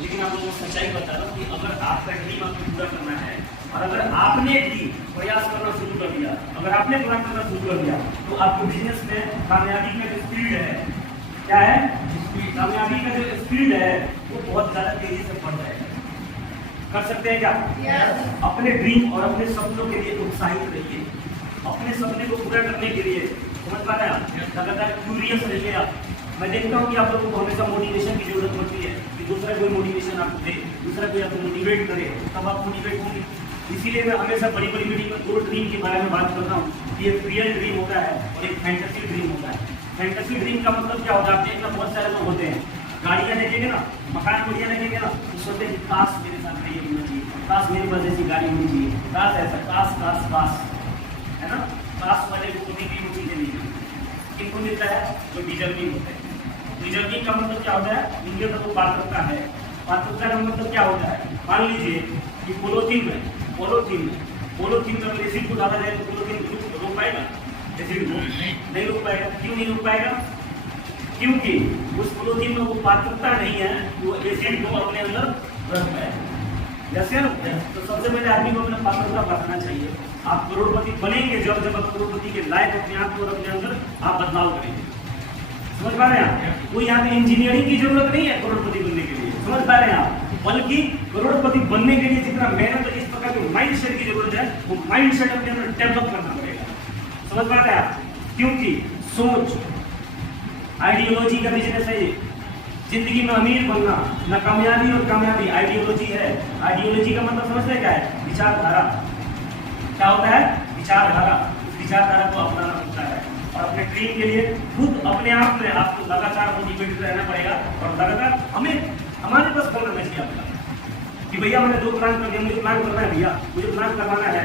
लेकिन आप लोगों को सच्चाई बता रहा हूँ कि अगर आपका ड्रीम आपको पूरा करना है और अगर आपने भी प्रयास करना शुरू कर दिया, अगर आपने प्लान करना शुरू कर दिया, तो आपके बिजनेस में कामयाबी का जो स्पीड है, क्या है कामयाबी का जो स्पीड है वो बहुत ज्यादा तेजी से बढ़ जाएगा। कर सकते हैं क्या? yes. अपने ड्रीम और अपने सपनों के लिए उत्साहित रहिए, अपने सपने को पूरा करने के लिए समझ पा रहे हैं आप, लगातार क्यूरियस रहिए आप। मैं देखता हूँ कि आप लोगों को हमेशा मोटिवेशन की जरूरत पड़ती है कि दूसरा कोई मोटिवेशन आपको दे, दूसरा कोई आपको मोटिवेट करे, तब आप मोटिवेट होंगे। इसीलिए मैं हमेशा बड़ी बड़ी मीटिंग में दो ड्रीम के बारे में बात करता हूँ कि एक रियल ड्रीम होता है और एक फैंटेसी ड्रीम होता है। फैंटेसी ड्रीम का मतलब क्या होता है? आप देखना बहुत सारे लोग होते हैं, गाड़ियाँ देखेंगे ना, मकान बढ़िया देखेंगे ना, तो सोचते हैं कि काश मेरे साथ ये होना चाहिए, काश मेरे पास ऐसी गाड़ी होनी चाहिए, काश ऐसा, काश काश काश, है ना। काश वाले को कभी भी वो चीज़ें नहीं मिलती। किनको मिलता है? जो डिजर्विंग होते हैं। डिजर्विंग का मतलब क्या होता है? इनके अंदर वो पात्रता है। पात्रता का मतलब क्या होता है? मान लीजिए कि पोलोथीन में अगर एसिड को डाला जाए तो पोलोथीन रोक पाएगा? एसिड को नहीं रोक पाएगा। क्यों नहीं रोक पाएगा? क्योंकि उस पोलोथीन में वो पात्रता नहीं है वो एसिड को अपने अंदर रख पाएगा। जैसे तो सबसे पहले आदमी को अपना पात्रता बढ़ाना चाहिए। आप करोड़पति बनेंगे जब आप करोड़पति के लायक अपने आप को अपने अंदर आप बदलाव करेंगे। समझ पा रहे हैं आप? कोई यहाँ पे इंजीनियरिंग की जरूरत नहीं है करोड़पति बनने के लिए, समझ पा रहे हैं आप? बल्कि करोड़पति बनने के लिए जितना मेहनत और इस प्रकार के माइंड सेट की जरूरत है वो माइंड सेट अपने अंदर डेवलप करना पड़ेगा। समझ पा रहे हैं आप? क्योंकि सोच आइडियोलॉजी का बिजनेस है ये। जिंदगी में अमीर बनना ना कामयाबी और कामयाबी आइडियोलॉजी है। आइडियोलॉजी का मतलब समझते क्या है? विचारधारा। क्या होता है? विचारधारा। उस विचारधारा को अपनाना होता है और अपने ड्रीम के लिए खुद अपने आप में आपको लगातार मोटिवेटेड रहना पड़ेगा और लगातार हमारे पास बोलना चाहिए आपका कि भैया मैंने 2 प्लान कर दिया, मुझे प्लान करना है भैया, मुझे प्लान करवाना है।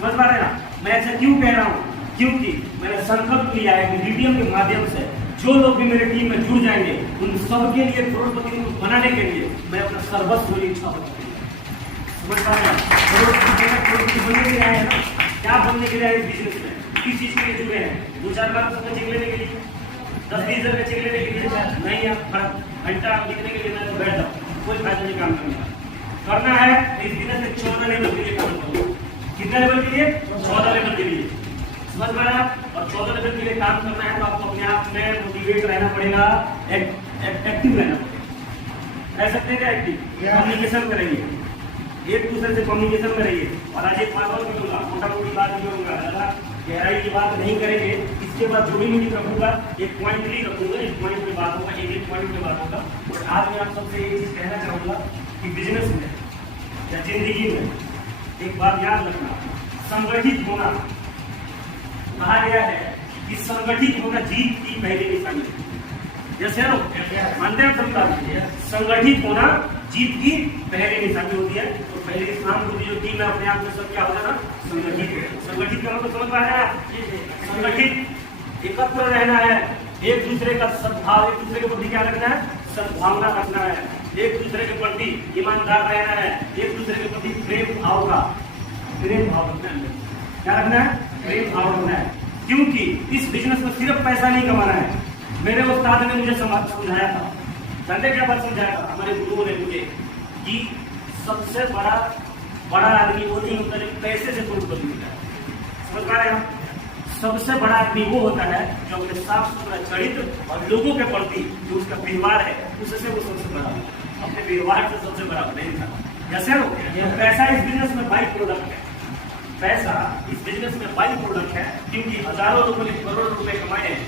समझ पा रहे हैं ना? मैं ऐसा क्यों कह रहा हूँ? क्योंकि मैंने संकल्प लिया है कि मीडियम के माध्यम से जो लोग भी मेरे टीम में जुड़ जाएंगे उन सबके लिए करोड़पति को बनाने के लिए मैं अपना सर्वस्व इच्छा समझ पा रहे हैं? करोड़पति बनने के लिए आए हैं ना, क्या बनने के लिए आए बिजनेस में, किस चीज के लिए जुड़े हैं? 2-4 लाख रुपए चेक लेने के लिए, 10-20 हजार का चेक लेने के लिए नहीं, आप घंटा लिखने के लिए मैं बैठ जाऊँ, कोई फायदा नहीं काम करना है। इस बिजनेस में 14 लेवल के लिए काम करो। कितने लेवल के लिए? 14 लेवल के लिए। समझ पा रहे हैं आप? और 14 लेवल के लिए काम करना है तो आपको अपने आप में मोटिवेट रहना पड़ेगा, एक्टिव रहना पड़ेगा। रह सकते हैं क्या एक्टिव? कम्युनिकेशन करेंगे, एक दूसरे से कम्युनिकेशन करेंगे। और आज एक बात और बोलूंगा, मोटा मोटी बात नहीं बोलूंगा, ज़्यादा गहराई की बात नहीं करेंगे। इसके बाद जो भी मीटिंग रखूंगा एक पॉइंटली रखूंगा, एक पॉइंट पे बात होगा, एक पॉइंट पे बात होगा। और आज मैं आप सबसे एक चीज कहना चाहूंगा कि बिजनेस में या जिंदगी में एक बात याद रखना, संगठित होना। कहा गया है कि संगठित होना जीत की पहली निशानी है। जैसे मानते हैं समझा? संगठित होना जीत की पहली निशानी होती है। तो पहले स्थान को जो टीम है अपने आप में सब क्या होता है ना, संगठित। संगठित का मतलब समझ पा रहे हैं आप? संगठित एकत्र रहना है, एक दूसरे का सद्भाव, एक दूसरे के प्रति क्या रखना है? सद्भावना रखना है, एक दूसरे के प्रति ईमानदार रहना है, एक दूसरे के प्रति प्रेम भाव रखना है। क्या रखना है? प्रेम भाव रखना है। क्योंकि इस बिजनेस में सिर्फ पैसा नहीं कमाना है। मेरे उस्ताद ने मुझे समझाया था, जानते क्या बात समझाया था हमारे गुरुओं ने मुझे, कि सबसे बड़ा आदमी वो नहीं होता जो पैसे से करोड़पति होता है। समझ पा रहे हैं? सबसे बड़ा आदमी वो होता है जो अपने साफ सुथरा चरित्र और लोगों के प्रति जो उसका व्यवहार है उससे वो सबसे बड़ा होता है। अपने व्यवहार से सबसे बड़ा नहीं था। जैसे पैसा इस बिजनेस में बाई प्रोडक्ट है, पैसा इस बिजनेस में बाई प्रोडक्ट है। क्योंकि हजारों लोगों ने करोड़ों रुपए कमाए हैं।